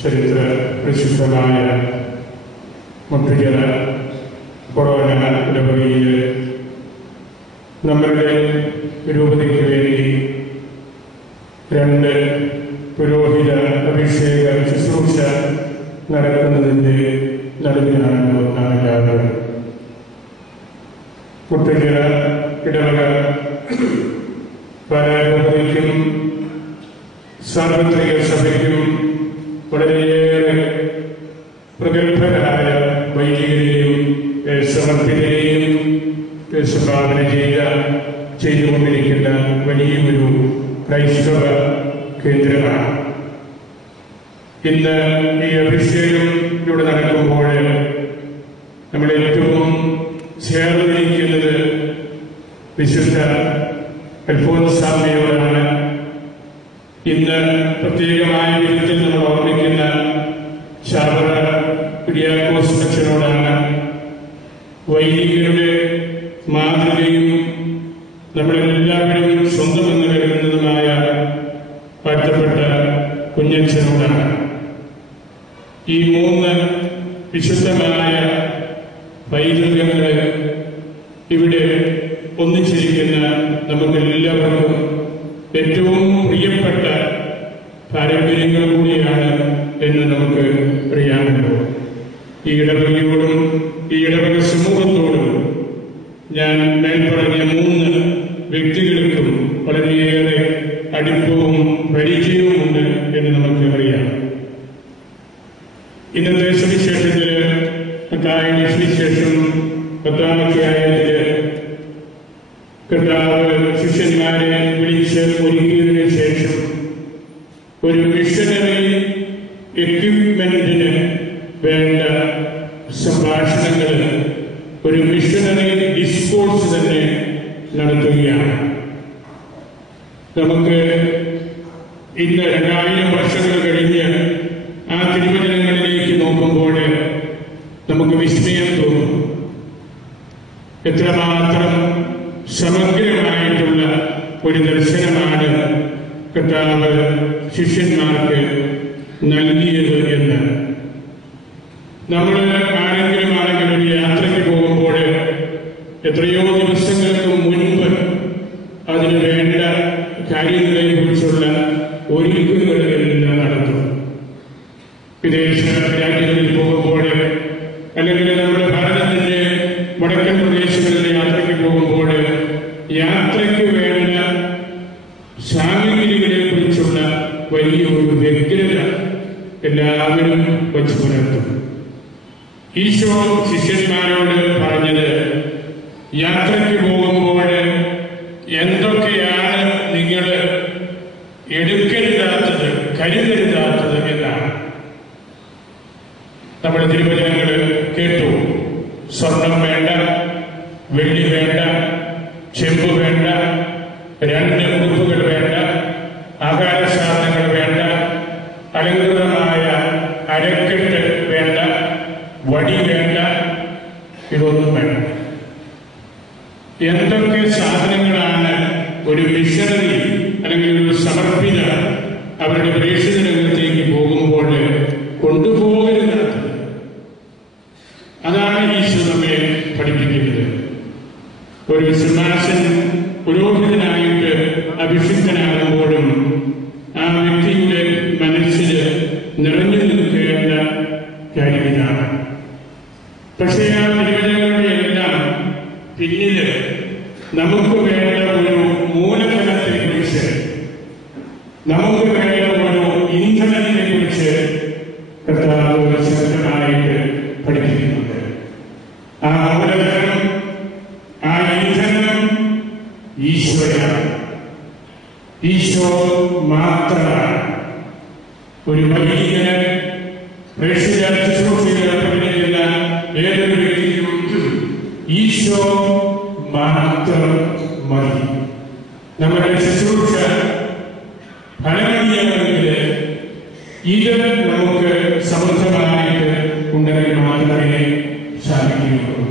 ചരിത്ര പ്രസിദ്ധമായ മുട്ടുചിറ കൊറോന ഇടവകയിൽ നമ്മളുടെ രൂപതയ്ക്ക് വേണ്ടി 2 പുരോഹിത അഭിഷേക ശുശ്രൂഷ നടക്കുന്നതിൻ്റെ നടുവിലാണ് നാം എല്ലാവരും. മുട്ടുചിറ ഇടവക പരാരൂപതയ്ക്കും സാർവത്രിക സഭയ്ക്കും വളരെയേറെ പ്രഗത്ഭരായ വൈദികരെയും സമർപ്പിതരെയും സംഭാവന ചെയ്തുകൊണ്ടിരിക്കുന്ന വലിയൊരു ക്രൈസ്തവ കേന്ദ്രമാണ്. ഇന്ന് ഈ അഭിഷേകം ഇവിടെ നടക്കുമ്പോൾ നമ്മൾ ഏറ്റവും ചേർന്നിരിക്കുന്നത് വിശുദ്ധ അൽഫോൻസാമ്മയോടാണ്. ഇന്ന് പ്രത്യേകമായ വിധത്തിൽ നമ്മൾ ഓർമ്മിക്കുന്ന ചാവറ കുര്യാക്കോസ് അച്ഛനോടാണ്. വൈദികരുടെ മാതൃകയും നമ്മളെല്ലാവരും സ്വന്തമെന്ന് കരുതുന്നതുമായ വാഴ്ത്തപ്പെട്ട കുഞ്ഞച്ഛനോടാണ്. ഈ 3 വിശുദ്ധമായ പൈതൃകങ്ങൾ ഇവിടെ ഒന്നിച്ചിരിക്കുന്ന നമുക്കെല്ലാവർക്കും ഏറ്റവും പ്രിയപ്പെട്ട പാരമ്പര്യങ്ങൾ കൂടിയാണ് എന്ന് നമുക്ക് അറിയാമല്ലോ. ഈ ഇടവകയോടും ഈ ഇടവക സമൂഹത്തോടും ഞാൻ മേൽപ്പറഞ്ഞ 3 വ്യക്തികൾക്കും വളരെയേറെ അടുപ്പവും പരിചയവുമുണ്ട് എന്ന് നമുക്ക് അറിയാം. ഇന്നത്തെ സുവിശേഷത്തിൽ മത്തായി സുവിശേഷം 10-ാം അധ്യായത്തിൽ കർത്താവ് ശിഷ്യന്മാരെ വിളിച്ച് ഒരുക്കിയതിനു ശേഷം ഒരു മിഷനറി എക്വിപ്മെന്റിന് വേണ്ട സംഭാഷണങ്ങൾ, ഒരു മിഷനറി ഡിസ്കോഴ്സ് തന്നെ നടത്തുകയാണ്. നമുക്ക് ഇന്ന് 2000 വർഷങ്ങൾ കഴിഞ്ഞ് ആ തിരുവചനങ്ങളിലേക്ക് നോക്കുമ്പോൾ നമുക്ക് വിസ്മയം തോന്നും. എത്രമാത്രം സമഗ്രമായിട്ടുള്ള ഒരു ദർശനമാണ് കർത്താവ് ശിഷ്യന്മാർക്ക് നൽകിയത് എന്ന്. നമ്മൾ ആരെങ്കിലും ഒരു യാത്രയ്ക്ക് പോകുമ്പോൾ എത്രയോ ദിവസങ്ങൾക്ക് മുൻപ് അതിന് വേണ്ട കാര്യങ്ങളെ കുറിച്ചുള്ള ഒരുക്കങ്ങളെല്ലാം നടത്തും. വിദേശ രാജ്യങ്ങളിൽ പോകുമ്പോൾ അല്ലെങ്കിൽ നമ്മുടെ ഭാരതത്തിന്റെ വടക്കൻ പ്രദേശങ്ങളിൽ യാത്രയ്ക്ക് പോകുമ്പോൾ യാത്രയ്ക്ക് വേണ്ട സാമഗ്രികളെ കുറിച്ചുള്ള വലിയൊരു വ്യഗ്രത എല്ലാവരും വച്ചു പുലർത്തും. ഈശോ ശിഷ്യന്മാരോട് പറഞ്ഞത്, യാത്രയ്ക്ക് പോകുമ്പോൾ എന്തൊക്കെയാണ് നിങ്ങൾ എടുക്കരുതാത്തത്, കരുതരുതാത്തത് എന്നാണ്. നമ്മുടെ തിരുവചനങ്ങൾ കേട്ടു. സ്വർണം വേണ്ട, വെള്ളി വേണ്ട, ചെമ്പ് വേണ്ട, 2 ഉടുപ്പുകൾ വേണ്ട, ആഹാര സാധനങ്ങൾ വേണ്ട, അലങ്കൃതമായ അരക്കെട്ട് വേണ്ട, വടി വേണ്ട, ഇതൊന്നും വേണ്ട. എന്തൊക്കെ സാധനങ്ങളാണ് ഒരു മിഷനറി അല്ലെങ്കിൽ ഒരു സമർപ്പിത അവരുടെ പ്രേക്ഷിത രംഗത്തേക്ക് പോകുമ്പോൾ കൊണ്ടുപോകരുത്. അതാണ് ഈശോ നമ്മെ പഠിപ്പിക്കുന്നത്. ഒരു സിംഹാസൻ പുരോഹിതനായിട്ട് അഭിഷിക്തനാകുമ്പോഴും ആ വ്യക്തിയുടെ മനസ്സിൽ നിറഞ്ഞു നിൽക്കേണ്ട കാര്യമിതാണ്. പക്ഷേ ആ തിരുവചനങ്ങളുടെ എല്ലാം പിന്നിൽ നമുക്ക് വേണ്ട ഒരു മൂലധനത്തെ കുറിച്ച്, നമുക്ക് വേണ്ട ഒരു ഇന്ധനത്തെ കുറിച്ച് കർത്താവ് ശക്തമായിട്ട് പഠിപ്പിക്കുന്നുണ്ട്. ആ മൂലധനം, ആ ഇന്ധനം ഈശോയാണ്. ഈശോ മാത്രമാണ്. ഒരു വലിയ പ്രേക്ഷിത ശുശ്രൂഷയിൽ ഏർപ്പെട്ടിരിക്കുന്ന ഏതൊരു വ്യക്തിക്കും ഈശോ മാത്രം മതി. നമ്മുടെ ശുശ്രൂഷ ഫലമണിയാണെങ്കിൽ ഇത് നമുക്ക് സമൃദ്ധമായിട്ട് ഉണ്ടെങ്കിൽ മാത്രമേ സാധിക്കുകയുള്ളൂ.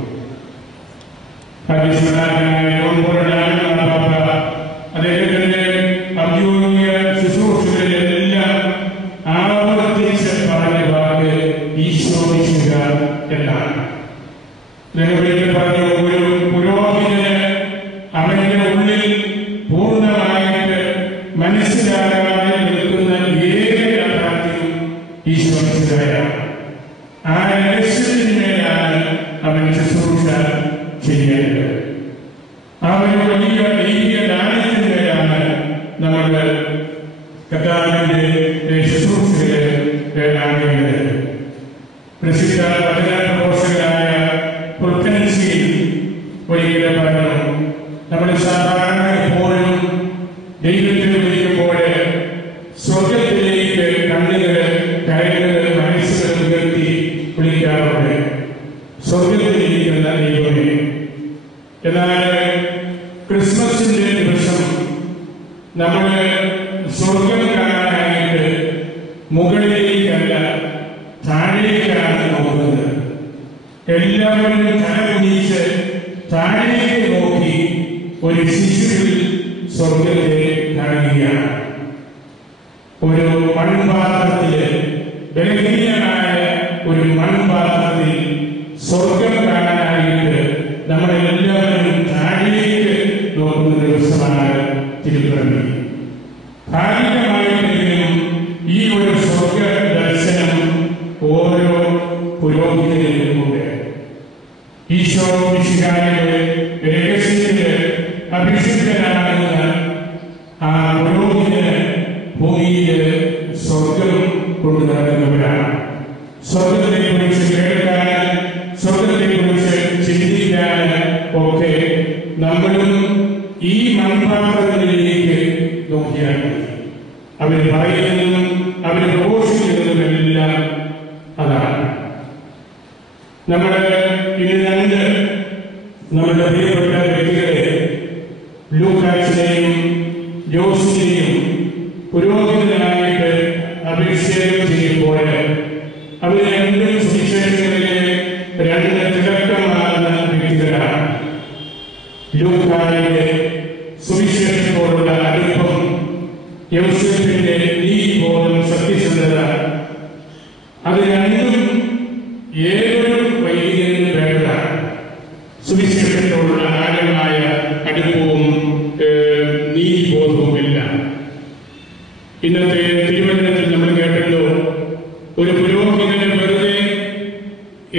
അദ്ദേഹത്തിന്റെ ഔദ്യോഗിക ശുശ്രൂഷകളിലെല്ലാം ആവർത്തിച്ച് പറഞ്ഞ വാക്ക് ഈശോ മിശിഹ എന്നാണ്. നിങ്ങൾ പറഞ്ഞ ഒരു പുരോഹിതന് അവന്റെ ഉള്ളിൽ പൂർണ്ണമായിട്ട് മനസ്സിലാകാതെ നിൽക്കുന്ന ഏക യാഥാർത്ഥ്യം ഈശോ മിശിഹയാണ്. ആ രഹസ്യത്തിന്മേലാണ് അവൻ ശുശ്രൂഷ ചെയ്യേണ്ടത്. ആ ഒരു വലിയ ദൈവിക ദാനത്തിന്മേലാണ് നമ്മൾ കർത്താവിന്റെ ശുശ്രൂഷകളെ ആകേണ്ടത്. പ്രസിദ്ധ വചന പ്രഘോഷകനായ പുൽക്കൻസി ഒരിക്കലും പറഞ്ഞു, നമ്മൾ സാധാരണ എപ്പോഴും ദൈവത്തിൽ വിളിക്കുമ്പോൾ സ്വർഗത്തിലേക്ക് കണ്ണുകൾ കരങ്ങൾ മനസ്സുകൾ ഉയർത്തി വിളിക്കാറുണ്ട്, സ്വർഗത്തിലിരിക്കുന്ന ദൈവമേ. എന്നാൽ ക്രിസ്മസിന്റെ ദിവസം നമ്മൾ സ്വർഗം കാണാനായിട്ട് മുകളിലേക്കല്ല താഴേക്കാണ് നോക്കുന്നത്. എല്ലാവരും തലകുനിച്ച് താഴേക്ക് നോക്കി ഒരു ശിശുവിൽ സ്വർഗത്തെ കാണുകയാണ്. ഒരു മൺപാത്രത്തില്, ബലഹീനമായ ഒരു മൺപാത്രത്തിൽ സ്വർഗം കാണാനായിട്ട് നമ്മളെല്ലാവരും താഴേക്ക് നോക്കുന്ന ദിവസമാണ് തിരുപ്പിറവി. ഭാഗികമായിട്ടെങ്കിലും ഈ ഒരു സ്വർഗ ദർശനം ഓരോ പുരോഹിതനിലുമുണ്ട്. ഈശോ മിശിഹായുടെ രഹസ്യത്തില് അഭിഷിക്തനാകുന്ന ആ പുരോഹിതന് ഭൂമിയിൽ സ്വർഗം കൊണ്ടു നടക്കുന്നവരാണ്. സ്വർഗത്തെ കുറിച്ച് കേൾക്കാൻ, സ്വർഗത്തെ കുറിച്ച് ചിന്തിക്കാൻ ഒക്കെ നമ്മളും ഈ മൺപാത്രങ്ങളിലേക്ക് നോക്കിയാൽ മതി. അവർ പറയുന്നതും അവർ പ്രഘോഷിക്കുന്നതുമെല്ലാം അതാണ്. ഇനി രണ്ട് നമ്മുടെ പ്രിയപ്പെട്ട വ്യക്തികളെ, ലൂക്കാസിനെയും ജോസിനെയും പുരോഹിതനായിട്ട് അഭിഷേകം ചെയ്യുമ്പോൾ അവർ രണ്ടും സുവിശേഷങ്ങളിലെ രണ്ട് തിളക്കമാർന്ന വ്യക്തികളാണ്. ലൂക്കായുടെ സുവിശേഷത്തോടുള്ള അടുപ്പം, യോസേഫിന്റെ നീതിബോധം, സത്യസന്ധത, അത് രണ്ടും ഏതൊരു വൈദികനും വേണ്ടതാണ്. സുവിശേഷത്തോടുള്ള ആഴമായ അടുപ്പവും നീതിബോധവുമെല്ലാം. ഇന്നത്തെ തിരുവചനത്തിൽ നമ്മൾ കേട്ടല്ലോ, ഒരു പുരോഹിതന് വെറുതെ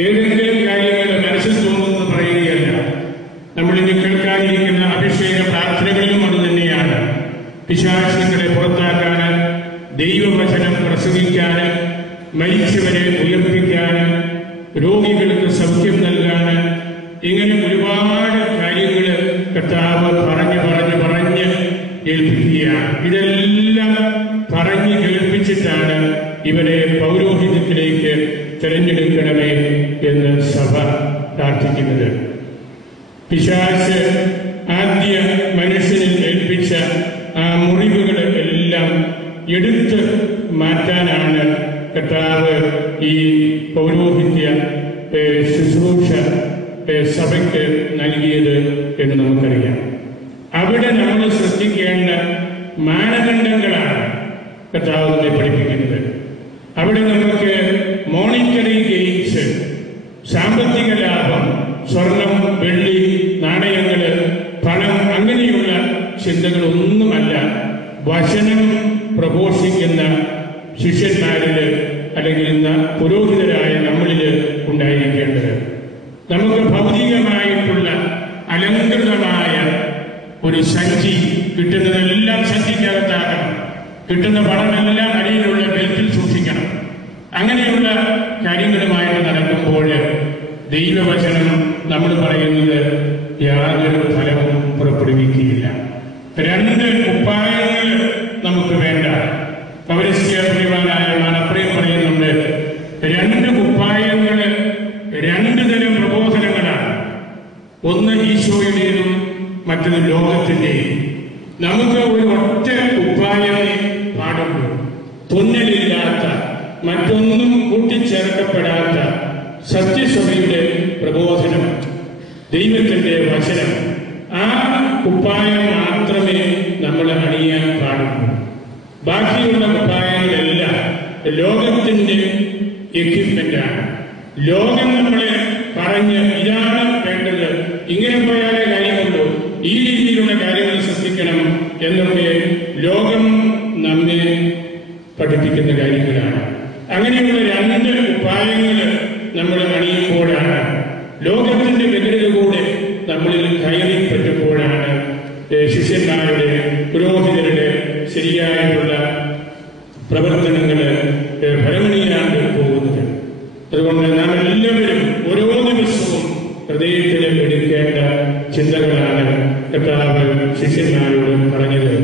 ഏതെങ്കിലും കാര്യങ്ങൾ മനസ്സിൽ തോന്നുന്നത് പറയുകയല്ല. നമ്മളിനി കേൾക്കാനിരിക്കുന്ന അഭിഷേക പ്രാർത്ഥനകളിലും അത് തന്നെയാണ്. പിശാചുക്കളെ പുറത്താക്കാൻ, ദൈവവചനം പ്രസംഗിക്കാൻ, മരിച്ചവരെ ഉയർപ്പിക്കാൻ, രോഗികൾക്ക് സൗഖ്യം നൽകാൻ, ഇങ്ങനെ ഒരുപാട് കാര്യങ്ങൾ കർത്താവ് പറഞ്ഞ് ഏൽപ്പിക്കുകയാണ്. ഇതെല്ലാം പറഞ്ഞ് കേൾപ്പിച്ചിട്ടാണ് ഇവരെ പൗരോഹിത്യത്തിലേക്ക് തിരഞ്ഞെടുക്കണമേ എന്ന് സഭ പ്രാർത്ഥിക്കുന്നത്. പിശാച് ആദ്യ മനുഷ്യനിൽ ഏൽപ്പിച്ച ആ മുറിവുകൾ എല്ലാം എടുത്ത് മാറ്റാനാണ് കർത്താവ് ഈ പൗരോഹിത്യ ശുശ്രൂഷ സഭയ്ക്ക് നൽകിയത് എന്ന് നമുക്കറിയാം. അവിടെ നമ്മൾ ശ്രദ്ധിക്കേണ്ട മാനദണ്ഡങ്ങളാണ് കർത്താവ് നമ്മെ പഠിപ്പിക്കുന്നത്. അവിടെ നമുക്ക് മോണിറ്ററി ഗെയിൻസ്, സാമ്പത്തിക ലാഭം, സ്വർണം, വെള്ളി, നാണയങ്ങൾ, പണം, അങ്ങനെയുള്ള ചിന്തകളൊന്നുമല്ല വചനം പ്രഘോഷിക്കുന്ന ശിഷ്യന്മാരില് അല്ലെങ്കിൽ ഇന്ന് പുരോഹിതരായ നമ്മളില് ഉണ്ടായിരിക്കേണ്ടത്. നമുക്ക് ഭൗതികമായിട്ടുള്ള അലങ്കൃതമായ ഒരു സഞ്ചി, കിട്ടുന്നതെല്ലാം സഞ്ചിക്കകത്താക്കണം, കിട്ടുന്ന പണമെല്ലാം അടിയിലുള്ള ബെൽറ്റിൽ സൂക്ഷിക്കണം. അങ്ങനെയുള്ള കാര്യങ്ങളുമായിട്ട് നടക്കുമ്പോൾ ദൈവവചനം നമ്മൾ പറയുന്നത് യാതൊരു ഫലവും പുറപ്പെടുവിക്കുകയില്ല. രണ്ട് ഉപായങ്ങൾ നമുക്ക് വേണ്ട. പൗരസ്ത്യപ്രിയവാനായ മനപ്രിയം പറയുന്നുണ്ട്, രണ്ട് ഉപായങ്ങൾ, രണ്ട് തരം പ്രബോധനങ്ങളാണ്. ഒന്ന് ഈശോയുടേതും മറ്റൊന്ന് ലോകത്തിന്റെയും. നമുക്ക് ഒരു ഒറ്റ ഉപായമേ പാടുള്ളൂ. തുന്നലില്ലാത്ത, മറ്റൊന്നും കൂട്ടിച്ചേർക്കപ്പെടാത്ത സത്യസഭയുടെ പ്രബോധനം, ദൈവത്തിന്റെ വചനം. ആ ഉപായം മാത്രമേ നമ്മൾ അണിയാൻ പാടുള്ളൂ. ബാക്കിയുള്ള ഉപായങ്ങളെല്ലാം ലോകത്തിന്റെ എക്യുപ്മെന്റാണ്. ലോകം നമ്മളെ പറഞ്ഞ് ഇതാണ് വേണ്ടത്, ഇങ്ങനെ പോയാലേ കാര്യമുള്ളൂ, ഈ രീതിയിലുള്ള കാര്യങ്ങൾ ശ്രദ്ധിക്കണം എന്നൊക്കെ ലോകം നമ്മെ പഠിപ്പിക്കുന്ന കാര്യങ്ങളാണ്. അങ്ങനെയുള്ള രണ്ട് ഉപായങ്ങൾ നമ്മൾ അണിയുമ്പോഴാണ്, ലോകത്തിന്റെ വ്യഗ്രതകൂടെ നമ്മളിൽ കയറിപ്പറ്റുമ്പോഴാണ് ശിഷ്യന്മാരുടെ പുരോഹിതരുടെ ശരിയായിട്ടുള്ള പ്രവർത്തനങ്ങൾ ഫലമണിയാണ്ട് പോകുന്നത്. അതുകൊണ്ട് നാം എല്ലാവരും ഓരോ ദിവസവും ഹൃദയത്തിൽ എടുക്കേണ്ട ചിന്തകളാണ് കർത്താവ് ശിഷ്യന്മാരോട് പറഞ്ഞത്.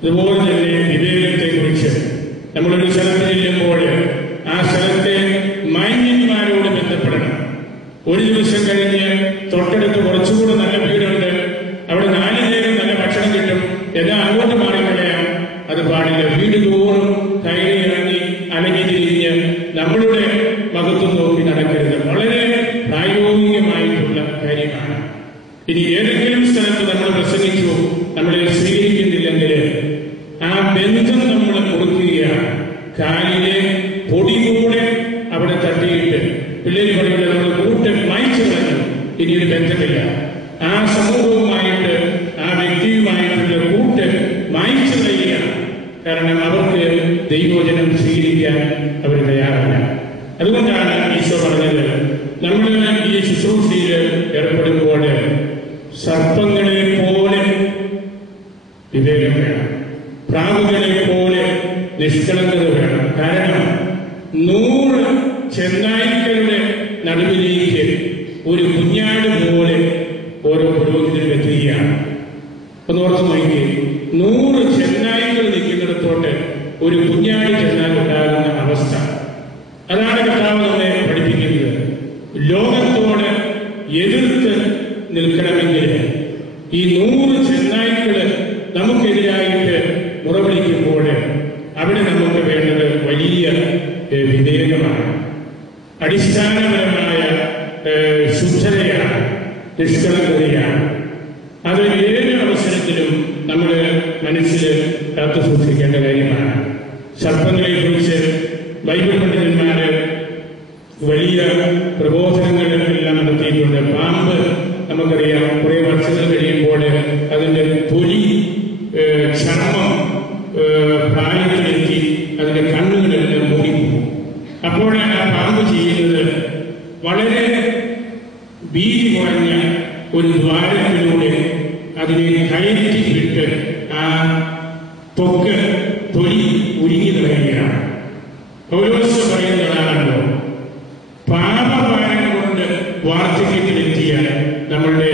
അതുപോലെ തന്നെ വിവേകത്തെക്കുറിച്ച് നമ്മളൊരു സ്ഥലത്ത് ചെല്ലുമ്പോൾ ആ സ്ഥലത്തെ മാന്യന്മാരോട് ബന്ധപ്പെടണം. ഒരു ദിവസം കഴിഞ്ഞ് തൊട്ടടുത്ത് കുറച്ചുകൂടെ നല്ല വീടുണ്ട്, അവിടെ 4 നേരം നല്ല ഭക്ഷണം കിട്ടും, എന്നാൽ അങ്ങോട്ട് മാറിക്കളയാം. അത് പാടില്ല. വീട് തോറും കയറി ഇറങ്ങി അലങ്ങി തിരിഞ്ഞ് നമ്മളുടെ മഹത്വം നോക്കി നടക്കരുത്. വളരെ പ്രായോഗികമായിട്ടുള്ള കാര്യമാണ്. ഇനി ഏതെങ്കിലും സ്ഥലത്ത് നമ്മൾ പ്രസംഗിച്ചു നമ്മളെ സ്വീകരിക്കുന്നില്ലെങ്കിൽ ആ ബന്ധം നമ്മൾ കൊടുക്കുകയാണ്. കാലിലെ പൊടി കൂടെ അവിടെ തട്ടിയിട്ട് പിള്ളേര് പറയുന്നത് നമ്മൾ കൂട്ട് മായ്ച്ചു കളഞ്ഞു, ഇനിയൊരു ബന്ധമില്ല. ആ സമൂഹവുമായിട്ട് ആ വ്യക്തിയുമായിട്ടുള്ള കൂട്ട് മായ്ച്ചു കളയുകയാണ്. കാരണം അവർക്ക് ദൈവവചനം സ്വീകരിക്കാൻ അവർ തയ്യാറല്ല. അതുകൊണ്ടാണ് ഈശോ പറഞ്ഞത്, നമ്മൾ ഈ ശുശ്രൂഷയിൽ ഏർപ്പെടുമ്പോൾ സർപ്പങ്ങളെ പോലെ വിവേകം വേണം, പ്രാവുകളെ പോലെ നിഷ്കളങ്കത വേണം. കാരണം 100 ചെന്നായ്ക്കളുടെ നടുവിലേക്ക് ഒരു കുഞ്ഞാട് പോലെ ഓരോ പുരോഹിതനും എത്തുകയാണ്. ഒന്ന് ഓർത്ത് നോക്കി, 100 ചെന്നായ്ക്കൾ നിൽക്കുന്നിടത്തോട്ട് ഒരു കുഞ്ഞാട് ചെന്നാൽ ഉണ്ടാകുന്ന അവസ്ഥ. അതാണ് കർത്താവ് നമ്മെ പഠിപ്പിക്കുന്നത്. ലോകത്തോട് എതിർത്ത് നിൽക്കണമെങ്കിൽ ഈ 100 ചെന്നായ്ക്കള് നമുക്കെതിരായിട്ട് മുറവിളിക്കുമ്പോൾ അവിടെ നമുക്ക് വേണ്ടത് വലിയ വിവേകമാണ്, അടിസ്ഥാനപരമായ ശുദ്ധതയാണ്, നിഷ്കളങ്കതയാണ്. അത് ഏത് അവസരത്തിലും നമ്മൾ മനസ്സിൽ കാത്തു സൂക്ഷിക്കേണ്ട കാര്യമാണ്. സർപ്പങ്ങളെ കുറിച്ച് ബൈബിൾ പണ്ഡിതന്മാര് വലിയ പ്രബോധനങ്ങളെല്ലാം നടത്തിയിട്ടുണ്ട്. പാമ്പ് നമുക്കറിയാം, കുറെ വർഷങ്ങൾ കഴിയുമ്പോൾ അതിന്റെ തൊലി, ചർമ്മം പ്രായത്തിലെത്തി അതിന്റെ കണ്ണുകളെല്ലാം മൂടിപ്പോകും. അപ്പോൾ ആ പാമ്പ് ചെയ്യുന്നത് വളരെ വീതി കുറഞ്ഞ ഒരു ദ്വാരത്തിലൂടെ അതിനെ കയറ്റി വിട്ട് ആ തൊലി ഉരുങ്ങി കളയുകയാണ്. പൗലോസ് പറയുന്നതാണല്ലോ, പാപഭാരം കൊണ്ട് വാർദ്ധക്യത്തിലെത്തിയാൽ നമ്മളുടെ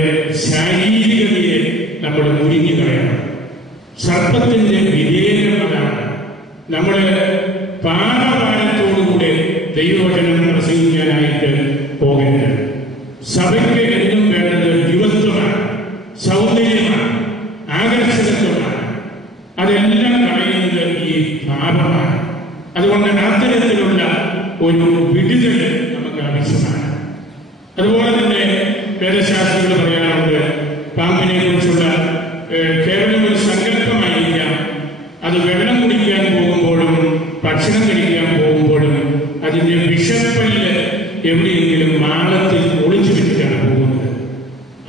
ശാരീരികതയെ നമ്മൾ ഉരുങ്ങി കളയണം. സർപ്പത്തിന്റെ വിവേകം അതാണ്. നമ്മൾ പാപഭാരത്തോടുകൂടെ ദൈവവചനം പ്രസംഗിക്കാനായിട്ട് പോകരുത്. സഭയ്ക്ക് എന്നും വേണ്ടത് യുവത്വമാണ്, സൗന്ദര്യമാണ്, ആകർഷകത്വമാണ്. അതെല്ലാം കളയുന്നത് ഈ പാപമാണ്. അതുകൊണ്ട് അത്തരത്തിലുള്ള ഒരു വിടുതൽ നമുക്ക് ആവശ്യമാണ്. അതുപോലെ തന്നെ വേദശാസ്ത്രികൾ പറയാറുണ്ട്, പാമ്പിനെ കുറിച്ചുള്ള കേവലം ഒരു സങ്കല്പമായിരിക്കാം. അത് വെള്ളം കുടിക്കാൻ പോകുമ്പോഴും ഭക്ഷണം കഴിക്കാൻ പോകുമ്പോഴും അതിന്റെ വിഷപ്പല്ല് എവിടെയെങ്കിലും മാളത്തിൽ ഒളിച്ചു വിട്ടിട്ടാണ് പോകുന്നത്.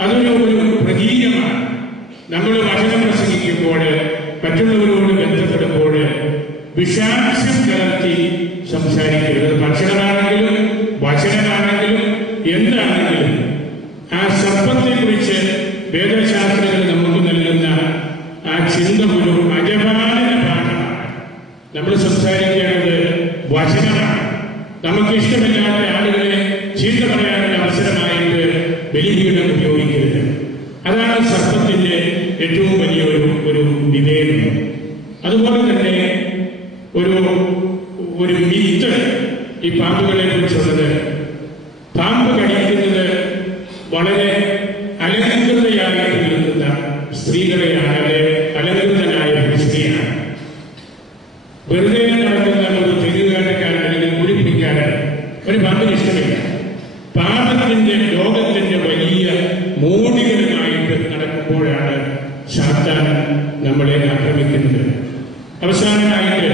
അതൊരു പ്രതീകമാണ്. നമ്മൾ വചനം പ്രസംഗിക്കുമ്പോൾ, മറ്റുള്ളവരോട് ബന്ധപ്പെടുമ്പോൾ വിഷാംശം കലർത്തി സംസാരിക്കരുത്. ഭക്ഷണമാണെങ്കിലും വചനമാണെങ്കിലും എന്താണെങ്കിലും ആ സർപ്പത്തെ കുറിച്ച് വേദശാസ്ത്രങ്ങൾ നമുക്ക് നൽകുന്ന ആ ചിന്ത ഒരു അജപാലന പാഠമാണ്. നമ്മൾ സംസാരിക്കേണ്ടത് വചനമാണ്. നമുക്ക് ഇഷ്ടമില്ലാത്ത ആളുകളെ ചീത്ത പറയാനുള്ള അവസരമായിട്ട് ബലിപീഠം ഉപയോഗിക്കരുത്. അതാണ് സർപ്പത്തിന്റെ ഏറ്റവും വലിയ ഒരു വിവേകം. അതുപോലെ തന്നെ ഒരു മിത്ത് ഈ പാമ്പുകളെ കുറിച്ചുള്ളത്, പാമ്പ് കടിക്കുന്നത് വളരെ അലങ്കൃതയായിട്ട് നിൽക്കുന്ന സ്ത്രീകളെയാണ്, അലങ്കൃതനായ സ്ത്രീയാണ്. വെറുതെ നടക്കുന്ന ഒരു തെരുവുകാരക്കാരൻ അല്ലെങ്കിൽ കുരിപ്പിക്കാരൻ ഒരു പാമ്പിന് ഇഷ്ടമില്ല. പാപത്തിന്റെ ലോകത്തിന്റെ വലിയ മൂടികളുമായിട്ട് നടക്കുമ്പോഴാണ് സാത്താൻ നമ്മളെ ആക്രമിക്കുന്നത്. അവസാനമായിട്ട്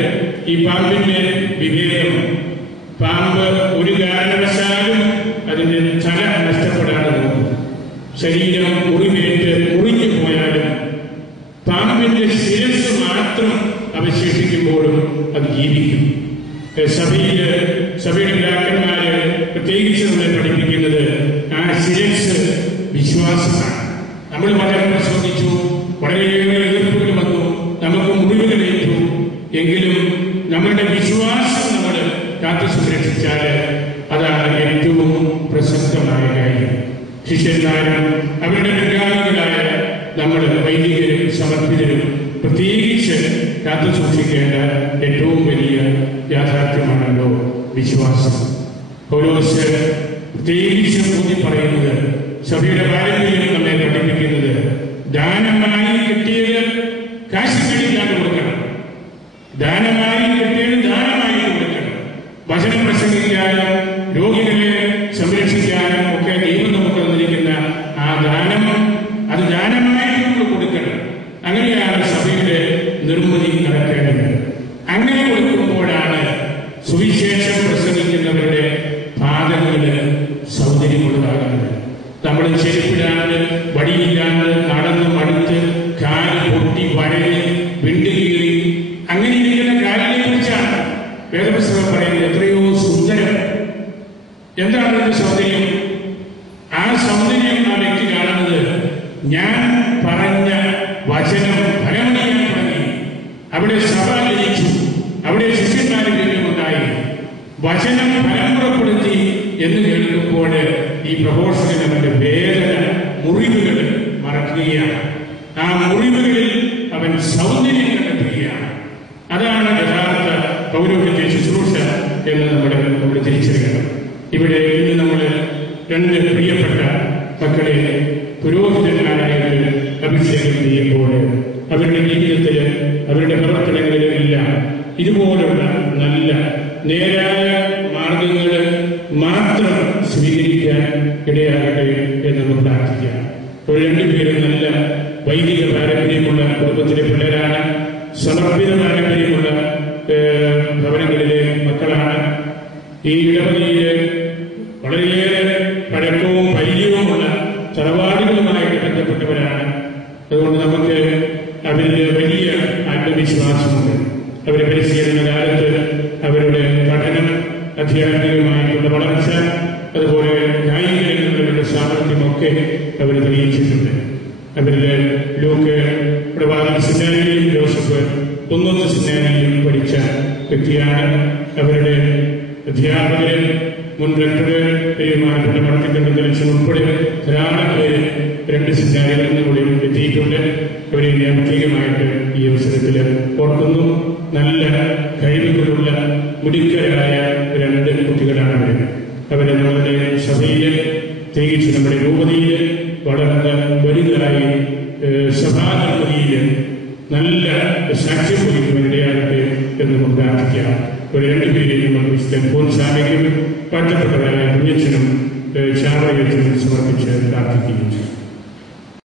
ഈ പാമ്പിന്റെ വിവേകം, പാമ്പ് ഒരു കാരണവശാലും അതിന്റെ തല നഷ്ടപ്പെടാതെ നോക്കും. ശരീരം മുറിവേറ്റ് മുറിഞ്ഞു പോയാലും പാമ്പിന്റെ ശിരസ് മാത്രം അവശേഷിക്കുമ്പോഴും അത് ജീവിക്കും. സഭയുടെ പിതാക്കന്മാര് പ്രത്യേകിച്ച് നമ്മളെ പഠിപ്പിക്കുന്നത് ആ ശിരസ് വിശ്വാസമാണ്. നമ്മൾ വളരെ പ്രസംഗിച്ചു, വളരെയേറെ എതിർപ്പുകൾ വന്നു, നമുക്ക് മുറിവുകളേറ്റു. എങ്കിലും നമ്മളുടെ വിശ്വാസം നമ്മൾ കാത്തു സംരക്ഷിച്ചാൽ അതാണ് ഏറ്റവും പ്രസക്തമായ കാര്യം. ശിഷ്യന്മാരും അവരുടെ പിൻഗാമികളായ നമ്മൾ വൈദികരും സമർപ്പിതരും പ്രത്യേകിച്ച് കാത്തു സൂക്ഷിക്കേണ്ട ഏറ്റവും വലിയ യാഥാർത്ഥ്യമാണല്ലോ വിശ്വാസം. പൗലോസ് പ്രത്യേകിച്ച് ഊന്നി പറയുന്നത്, സഭയുടെ പാരമ്പര്യം നമ്മെ പഠിപ്പിക്കുന്നത്, ദാനമായി കിട്ടിയത് കാശ് മേടിക്കാണ്ട് കൊടുക്കണം. ദാനമായി കിട്ടിയത് ദാനമായി കൊടുക്കണം. വചനം പ്രസംഗിക്കാനും രോഗികളെ സംരക്ഷിക്കാനും ഒക്കെ ദൈവം നമുക്ക് തന്നിരിക്കുന്ന ആ ദാനം, അത് ദാനമായി നമ്മൾ കൊടുക്കണം. അങ്ങനെയാണ് സഭയുടെ നിർമ്മിതി നടക്കേണ്ടത്. അങ്ങനെ കൊടുക്കുമ്പോഴാണ് സുവിശേഷം പ്രസംഗിക്കുന്നവരുടെ പാദങ്ങളിൽ സൗന്ദര്യമുള്ളതാകുന്നത്. നമ്മൾ ചെരുപ്പിടാണ്ട് വടിയില്ലാണ്ട് നടന്ന് മടുത്ത് കാല് പൊട്ടി വരഞ്ഞ് വിണ്ടുകീറി അങ്ങനെ ഇരിക്കുന്ന കാലിനെ കുറിച്ചാണ് വേദപുസ്തകം പറയുന്നത്. എത്രയോ സുന്ദരം. എന്താണ് അതിന്റെ സൗന്ദര്യം? ആ സൗന്ദര്യം ആ വ്യക്തി കാണുന്നത്, ഞാൻ പറഞ്ഞ വചനം ഫലമണിയാൻ തുടങ്ങി, അവിടെ സഭ ജനിച്ചു, അവിടെ ശിഷ്യന്മാർ കേൾക്കുന്നുണ്ടായി, വചനം ഫലം പുറപ്പെടുത്തി എന്ന് കേൾക്കുമ്പോൾ ഈ പ്രഘോഷകൻ അവന്റെ വേദന, മുറിവുകൾ മറക്കുകയാണ്. ആ മുറിവുകളിൽ അവൻ സൗന്ദര്യം കണ്ടെത്തുകയാണ്. അതാണ് യഥാർത്ഥ പൗരോഹിത്യ ശുശ്രൂഷ എന്ന് നമ്മൾ തിരിച്ചറിയണം. ഇവിടെ ഇന്ന് നമ്മൾ രണ്ട് പ്രിയപ്പെട്ട മക്കളെ പുരോഹിതന്മാരായിട്ട് അഭിഷേകം ചെയ്യുമ്പോൾ അവരുടെ ജീവിതത്തിൽ അവരുടെ പ്രവർത്തനങ്ങളിലെല്ലാം ഇതുപോലുള്ള നല്ല നേരായ മാർഗങ്ങൾ മാത്രം സ്വീകരിക്കാൻ ഇടയാകട്ടെ എന്ന് നമുക്ക് പ്രാർത്ഥിക്കാം. ഒരു രണ്ടുപേരും നല്ല വൈദിക പാരമ്പര്യമുള്ള കുടുംബത്തിലെ പിള്ളേരാണ്, സമർപ്പിത പാരമ്പര്യമുള്ള ഭവനങ്ങളിലെ മക്കളാണ്. ഈ ഇടവകയില് വളരെയേറെ പഴക്കവും പരിചയവുമുള്ള തറവാടുകളുമായിട്ട് ബന്ധപ്പെട്ടവരാണ്. അതുകൊണ്ട് നമുക്ക് അവരിൽ വലിയ ആത്മവിശ്വാസമുണ്ട്. അവരെ പരിശീലന കാലത്ത് അവരുടെ പഠനം, അധ്യാത്മികമായിട്ടുള്ള വളർച്ച, അതുപോലെ കായിക രംഗങ്ങളിലുള്ള സാമർഥ്യമൊക്കെ അവർ തെളിയിച്ചിട്ടുണ്ട്. അവരിൽ ലൂക്ക് പ്രവാചക സെമിനാരിയിലും ജോസഫ് കുന്നത്ത് സെമിനാരിയിലും പഠിച്ച വ്യക്തിയാണ്. അവരുടെ അധ്യാപകര്, മുൻ റെക്ടറുമായിട്ടുള്ള മടത്തിക്കണ്ടലക്ഷൻ ഉൾപ്പെടെ ധാരാളം പേര് രണ്ട് സെമിനാരികളിൽ നിന്ന് കൂടി എത്തിയിട്ടുണ്ട്. അവരെ ഞാൻ പ്രത്യേകമായിട്ട് ഈ അവസരത്തിൽ ഓർക്കുന്നു. നല്ല കഴിവുകളുള്ള മിടുക്കരായ രണ്ട് കുട്ടികളാണ് അവർ. അവരെ നമ്മളുടെ സഭയിൽ, പ്രത്യേകിച്ച് നമ്മുടെ രൂപതയിൽ വളർന്ന് വലുതായി സഭാനിർമ്മിതിയിൽ നല്ല സാക്ഷ്യം വഹിക്കുവാനിടയാകട്ടെ എന്ന് നമുക്ക് പ്രാർത്ഥിക്കാം. ഒരു രണ്ടുപേരെയും നമ്മൾ ടെലിഫോൺ സാധിക്കും. പറ്റപ്പെട്ടവരായ കുഞ്ഞച്ചനും ചാവയച്ചനും സമർപ്പിച്ച് പ്രാർത്ഥിക്കുകയും ചെയ്യും.